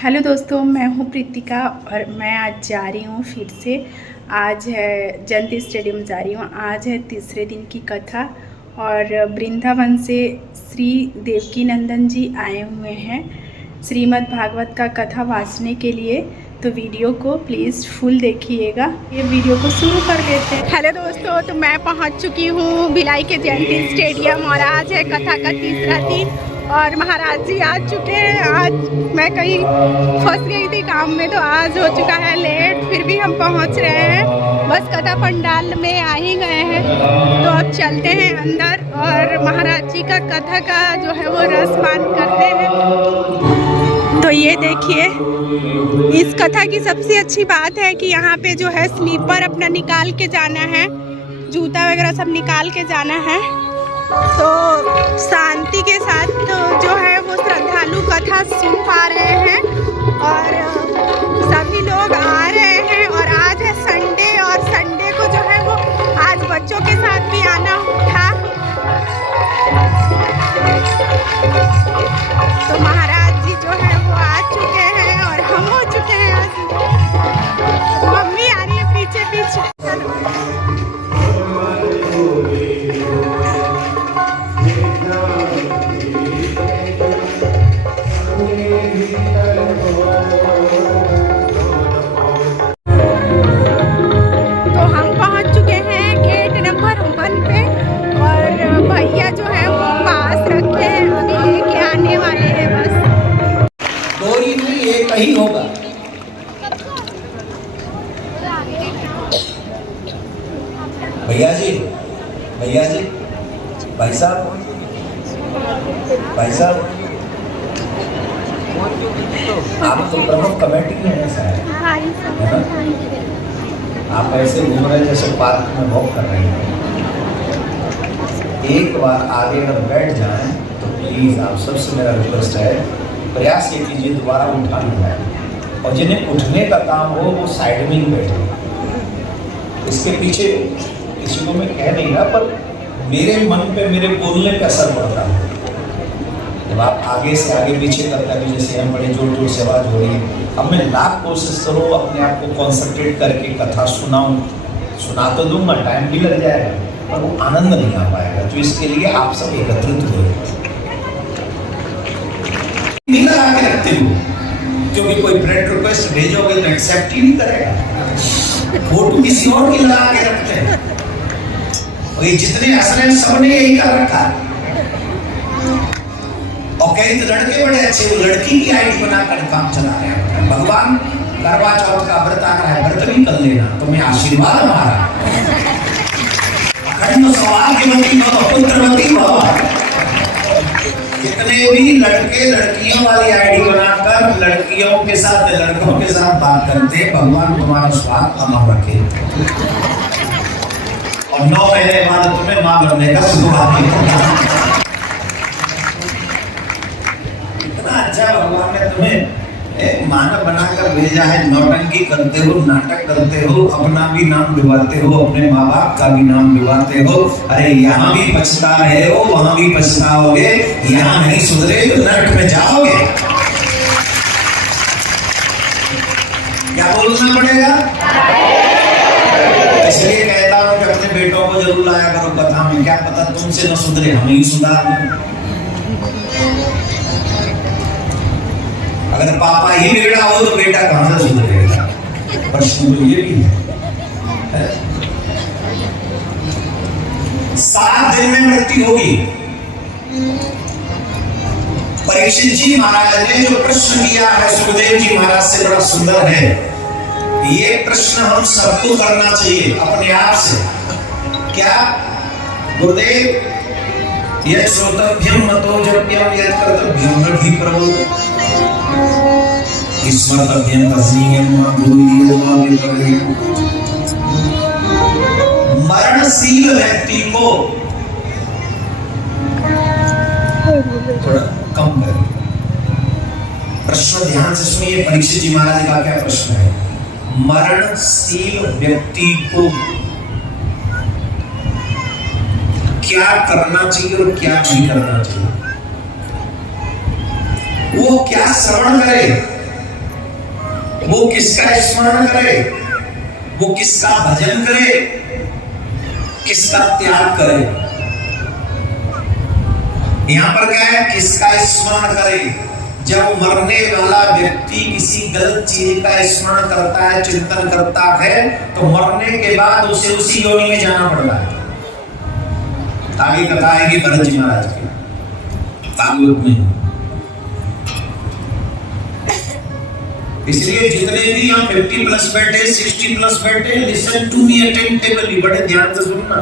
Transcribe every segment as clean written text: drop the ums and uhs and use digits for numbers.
Hello दोस्तों, मैं हूं प्रीतिका और मैं आज जा रही हूं फिर से। आज है जयंती स्टेडियम जा रही हूं। आज है तीसरे दिन की कथा और वृंदावन से श्री देवकीनंदन जी आए हुए हैं श्रीमद् भागवत का कथा वाचने के लिए। तो वीडियो को प्लीज़ फुल देखिएगा। ये वीडियो को शुरू कर लेते हैं। हेलो दोस्तों, तो मैं पहुंच चुकी हूं भिलाई के जयंती स्टेडियम और आज है कथा का तीसरा दिन और महाराज जी आ चुके हैं। आज मैं कहीं फंस गई थी काम में, तो आज हो चुका है लेट, फिर भी हम पहुंच रहे हैं। बस कथा पंडाल में आ ही गए हैं, तो अब चलते हैं अंदर और महाराज जी का कथा का जो है वो रसपान करते हैं। तो ये देखिए, इस कथा की सबसे अच्छी बात है कि यहाँ पे जो है स्लीपर अपना निकाल के जाना है, जूता वगैरह सब निकाल के जाना है। तो शांति के साथ तो जो है वो श्रद्धालु कथा सुन पा रहे हैं और सभी लोग आ रहे हैं। और आज है संडे और संडे को जो है वो आज बच्चों के साथ भी आना था। तो महाराज जी जो है वो आ चुके हैं और हम हो चुके हैं। मम्मी आ रही है पीछे पीछे। ही होगा। भैया जी, भैया जी, भाई साहब, भाई साहब, आप तो प्रमुख कमेटी में हैं शायद, है ना? आप ऐसे घूम रहे जैसे पार्क में वॉक कर रहे हैं। एक बार आगे अगर बैठ जाएं तो प्लीज आप सबसे मेरा रिक्वेस्ट है, प्रयास ये कीजिए दोबारा उठा नहीं जाए और जिन्हें उठने का काम हो वो साइड में ही बैठे। इसके पीछे किसी को मैं कह नहीं रहा, पर मेरे मन पे मेरे बोलने पे असर पड़ता है। जब आप आगे से आगे पीछे करता है, जैसे हम बड़े जोर जोर से आवाज हो रही है। अब मैं लाख कोशिश करूँ अपने आप को कॉन्सेंट्रेट करके कथा सुनाऊं, सुना तो दूंगा, टाइम भी लग जाएगा, पर वो आनंद नहीं आ पाएगा। तो इसके लिए आप सब एकत्रित हो नहीं लगा के रखते हो, क्योंकि कोई फ्रेंड रिक्वेस्ट भेजोगे तो एक्सेप्ट ही नहीं करेगा। फोटो किसी और की लगा के रखते हैं। और ये जितने हंस रहे हैं सबने यही कर रखा। और कई तो लड़के बड़े अच्छे, वो लड़की की आईडी बनाकर काम चला रहे हैं। भगवान करवा चौथ का व्रत आ रहा है, व्रत भी कर लेना, तुम्हें आशीर्वाद हमारा। अखंड सौभाग्यवती भव, पुत्रवती भव। जितने भी लड़के लड़कियों वाली आईडी बनाकर लड़कियों के साथ लड़कों के साथ बात करते, भगवान तुम्हारा स्वास्थ्य अमर रखे और 9 महीने बाद तुम्हें मां बनने का सौभाग्य। इतना अच्छा भगवान ने तुम्हें मानव बनाकर भेजा है। नौटंकी करते हो, नाटक करते हो, अपना भी नाम डुबाते हो, अपने माँ बाप का भी नाम डुबाते हो। अरे यहाँ भी पछता रहे हो, वहां भी पछताओगे, यहाँ नहीं सुधरे तो नरक में जाओगे। क्या बोलना पड़ेगा? इसलिए कहता हूँ कि अपने बेटों को जरूर लाया करो कथा में। क्या पता तुमसे न सुधरे, हम ही सुधार। अगर पापा ही बिगड़ा हो तो बेटा कहां से सुधरेगा? प्रश्न तो ये भी है। 7 दिन में मृत्यु होगी। परीक्षित जी महाराज ने जो प्रश्न किया है सुखदेव जी महाराज से, बड़ा सुंदर है। ये प्रश्न हम सबको करना चाहिए अपने आप से। क्या गुरुदेव, यह श्रोतव्यम मतो जप्यम यद कर्तव्यम नभि प्रभु स्मर्तव्यम तस्नीयम मरणशील व्यक्ति को थोड़ा कम करें। प्रश्न ध्यान से सुनिए, परीक्षित जी महाराज का क्या प्रश्न है? मरणशील व्यक्ति को क्या करना चाहिए और क्या नहीं करना चाहिए? वो क्या श्रवण करे, वो किसका स्मरण करे, वो किसका भजन करे, किसका त्याग करे। यहां पर क्या है, किसका स्मरण करे। जब मरने वाला व्यक्ति किसी गलत चीज का स्मरण करता है, चिंतन करता है, तो मरने के बाद उसे उसी योनि में जाना पड़ता है। आगे कथा आएगी भरत जी महाराज की भागवत में। इसलिए जितने भी यहाँ 50+ बैठे, 60+ बैठे, लिसन टू मी अटेंटिवली, बड़े ध्यान से सुनना।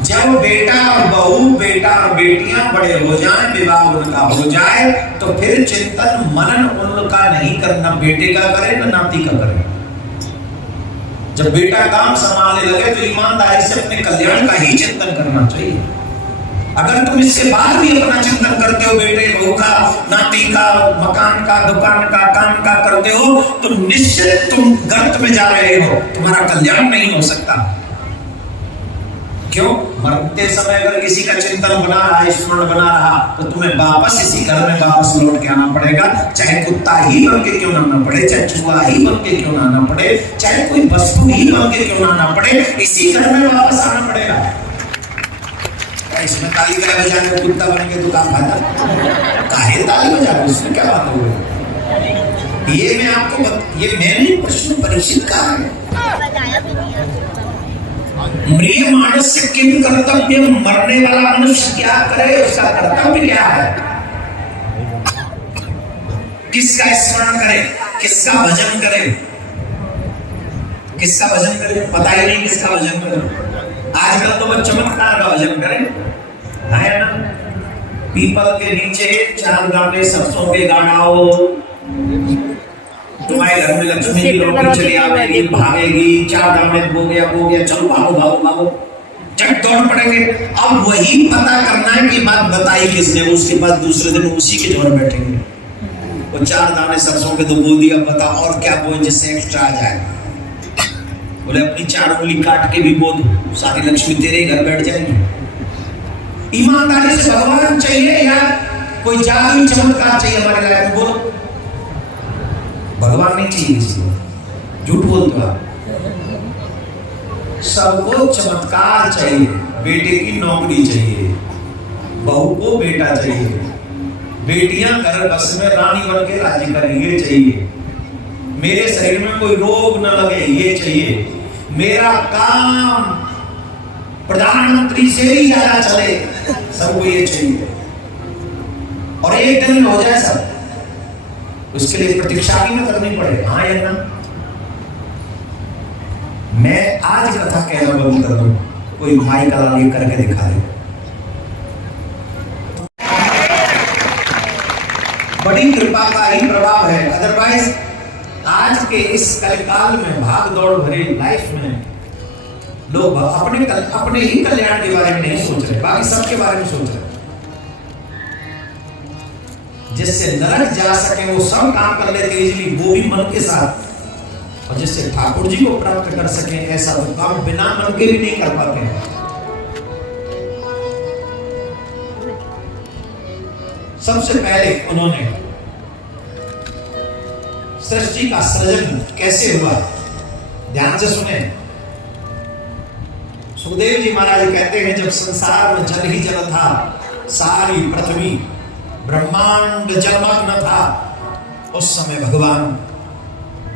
जब बेटा और बहू, बेटा और बेटियां बड़े हो जाएं, विवाह उनका हो जाए, तो फिर चिंतन मनन उनका नहीं करना, बेटे का करे ना नाती का करे। जब बेटा काम संभालने लगे तो ईमानदारी से अपने कल्याण का ही चिंतन करना चाहिए। अगर तुम इसके बाद भी अपना चिंतन करते हो, बेटे बहू का, नाती का, मकान का, दुकान का, काम का करते हो, तो निश्चित तुम गर्त में जा रहे हो, तुम्हारा कल्याण नहीं हो सकता। क्यों? मरते समय अगर किसी का चिंतन बना रहा, स्मरण बना रहा, तो तुम्हें वापस इसी घर में वापस लौट के आना पड़ेगा। चाहे कुत्ता ही बन के क्यों ना आना पड़े, चाहे चूहा ही बन के क्यों ना आना पड़े, चाहे कोई वस्तु ही बन के क्यों ना आना पड़े, इसी घर में वापस आना पड़ेगा। इसमें ताली बजा के कुत्ता बन के तो काम खाता, काहे ताली बजा रहे, इसमें क्या बात हो। ये मैं आपको ये मैंने प्रश्न परीक्षित कहा है। मृग मानस से किम कर्तव्य, मरने वाला मनुष्य क्या करे, उसका कर्तव्य क्या है। किसका स्मरण करे, किसका भजन करे, किसका भजन करे, पता ही नहीं किसका भजन करे। आजकल तो बस चमत्कार का भजन करें, है ना। पीपल के नीचे 4 गाने सरसों के गानाओ, तुम्हारे घर में लक्ष्मी की रोटी चली आवेगी, भागेगी, 4 दाने हो गया, चलो भागो भागो भागो, चट दौड़ पड़ेंगे। अब वही पता करना है कि बात बताई किसने, उसके बाद दूसरे दिन उसी के जोर बैठेंगे। वो 4 दाने सरसों के तो बोल दिया, बता और क्या बोल जिससे एक्स्ट्रा आ जाए। बोले अपनी 4 उंगली काट के भी बोल, सारी लक्ष्मी तेरे घर बैठ जाएगी। ईमानदारी से भगवान चाहिए या कोई जादू चमत्कार चाहिए हमारे लायक? बोलो, भगवान नहीं चाहिए किसी को, झूठ बोलते हो। सबको चमत्कार चाहिए, बेटे की नौकरी चाहिए, बहू को बेटा चाहिए, बेटियां घर बस में रानी बन के राज्य करें, ये चाहिए। मेरे शरीर में कोई रोग न लगे, ये चाहिए। मेरा काम प्रधानमंत्री से ही ज्यादा चले, सबको ये चाहिए। और एक दिन हो जाए सब, उसके लिए प्रतीक्षा भी न करनी पड़े। हाँ या ना? मैं आज कथा कहना बंद कर दूं, कोई भाई का ये करके दिखा दे। बड़ी कृपा का ही प्रभाव है। अदरवाइज आज के इस कलिकाल में, भाग दौड़ भरी लाइफ में, लोग अपने ही कल्याण के बारे में नहीं सोच रहे, बाकी सबके बारे में सोच रहे। जिससे नरक जा सके वो सब काम कर लेते इजीली, वो भी मन के साथ। और जिससे ठाकुर जी को प्राप्त कर सके ऐसा तो काम बिना मन के भी नहीं कर पाते हैं। सबसे पहले उन्होंने सृष्टि का सृजन कैसे हुआ, ध्यान से सुने। सुखदेव जी महाराज कहते हैं, जब संसार में जल ही जल था, सारी पृथ्वी ब्रह्मांड जलमग्न था, उस समय भगवान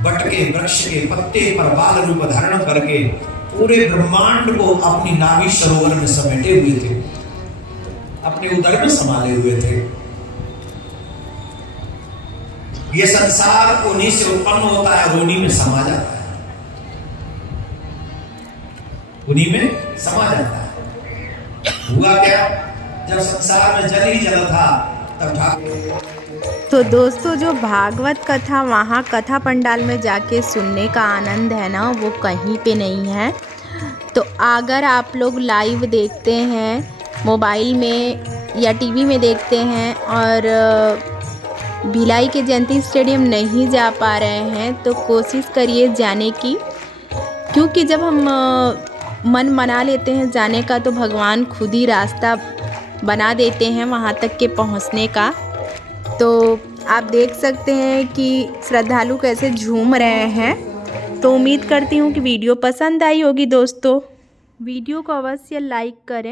बट के वृक्ष के पत्ते पर बाल रूप धारण करके पूरे ब्रह्मांड को अपनी नाभि सरोवर में समेटे हुए थे, अपने उदर में संभाले हुए थे। ये संसार उन्हीं से उत्पन्न होता है, उन्हीं में समा जाता है, उन्हीं में समा जाता है। हुआ क्या, जब संसार में जल ही जल था, तब ठाकुर। तो दोस्तों, जो भागवत कथा वहाँ कथा पंडाल में जाके सुनने का आनंद है ना, वो कहीं पे नहीं है। तो अगर आप लोग लाइव देखते हैं, मोबाइल में या टीवी में देखते हैं, और भिलाई के जयंती स्टेडियम नहीं जा पा रहे हैं, तो कोशिश करिए जाने की, क्योंकि जब हम मन मना लेते हैं जाने का, तो भगवान खुद ही रास्ता बना देते हैं वहाँ तक के पहुँचने का। तो आप देख सकते हैं कि श्रद्धालु कैसे झूम रहे हैं। तो उम्मीद करती हूँ कि वीडियो पसंद आई होगी दोस्तों। वीडियो को अवश्य लाइक करें।